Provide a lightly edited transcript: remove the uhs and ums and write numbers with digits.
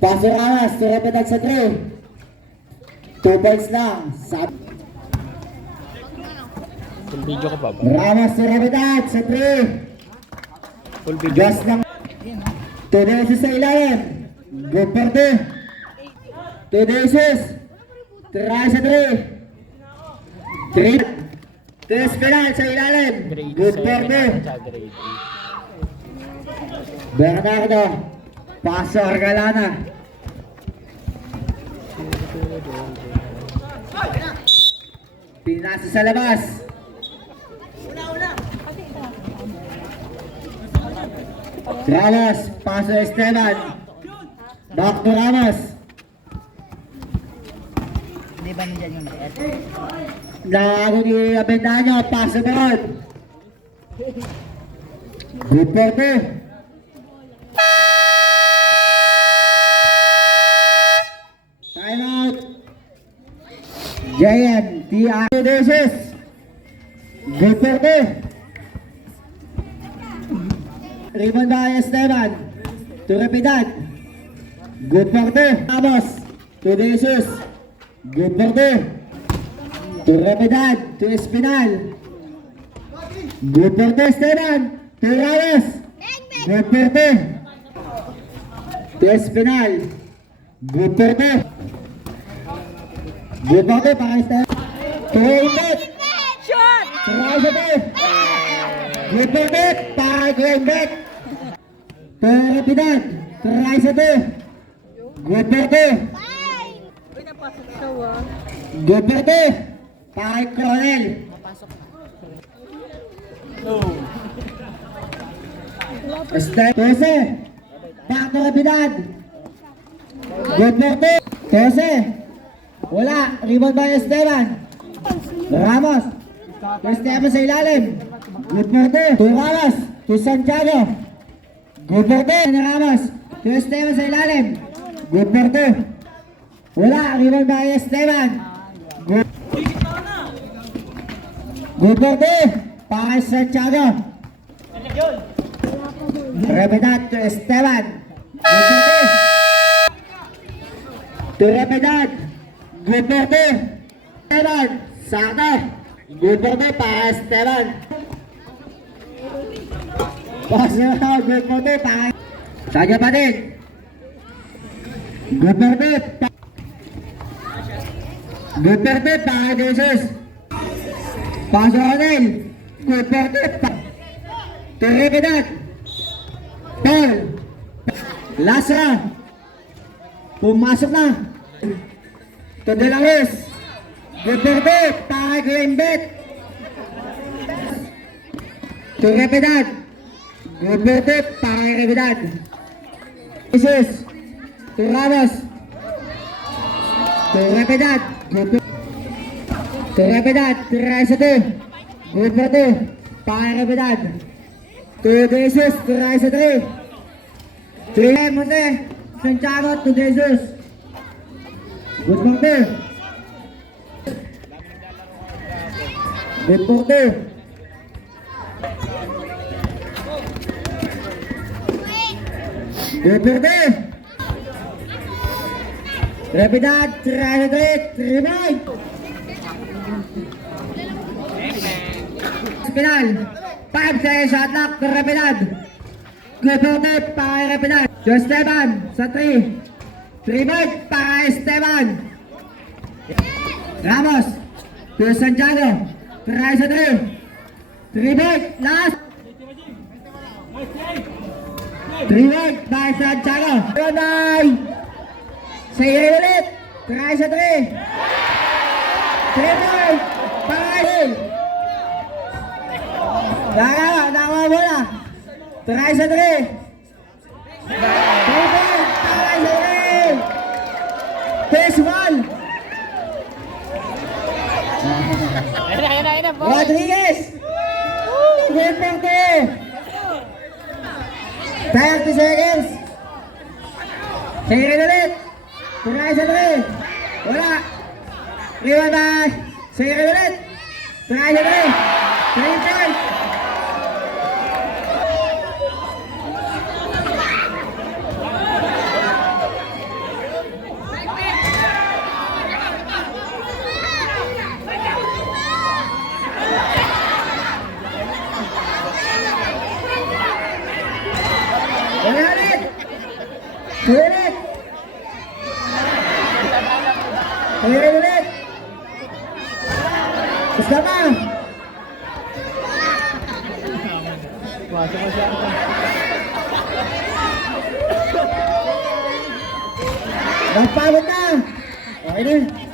Pasok Amas, turapitag sa 3. 2 points lang. Full video ko pa ba? Ramos, turapitag sa 3. Full video. Gas lang. 2 days sa ilalim. Good for 2. 2 days. Try sa 3. 3. 2 penal sa ilalim. Grade Good 7 for 2. at grade 8. Bernardo. Paso Argalana. Pinasa sa labas. Ramos, paso Esteban. Back to Ramos. Di ba nandiyan yung net? Nakago ni Avendaño, paso doon. Good for 2. Time out. Giant, T.R. Deses. Good for 2. Rebound by Esteban. To Rapidad. Good for 2. Ramos. To Desus. Good for 2. To Rapidad. To Espinal. Good for 2. Esteban. To Ramos. Good for 2. To Espinal. Good for 2. Good for 2 para Esteban. To Imbet. Shot! Try sa 2. Good for 2 para Imbet. To Rapidad. Try sa 2. Good for 2. Uy, napasok siya ah. Good for 2 para Coronel. Step 12. Back to Rapidad. Good for 2. 12. Wala. Rebound by Esteban. Ramos. To Esteban sa ilalim. Good for 2. To Ramos. To Santiago. Good for 2. Ramos. To Esteban sa ilalim. Good for 2. Wala. Rebound by Esteban. Good. Good for 2. Para Santiago. Rapidad to Esteban. Good for 2. To Rapidad. Good for 2. Esteban. Sakto. Good for 2 para Esteban. Pasok na. Good for 2 para Sanya pa din. Good for 2. Good for 2 para Jesus. Pasok na din. Good for 2 para to Rapidad. Paul. Lasra. Pumasok na. To De La Luz. Good for 2 para Greenbet. To Rapidad. Good for 2 para Rapidad. Jesus. To Ramos. To Rapidad. To Rapidad. Try sa 2. Good for 2 para Rapidad. To Jesus. Try sa 3. 3 Monte. Santiago to Jesus. Good for 2. Good for 2. Good for 2. Rapidad, try sa 3. Rebound. Final. 5 seconds shot clock to Rapidad. Good for 2 para Rapidad. To Esteban sa 3. Rebound para Esteban. Ramos. To Santiago. Try sa 3. Rebound. Last. Rebound by Santiago. Rebound. Sige ulit. Try sa 3. Rebound. Para Nakawa bola. Try sa 3. Rebound. Try sa 3. Phase 1. Rodriguez. Good for 2. 30 seconds. Sige ulit. Try sa 3. Wala. Rebound by. Sige ulit. Try sa 3. 3 points. Tayo ulit. Kasama. Nagpagod na. Okay na.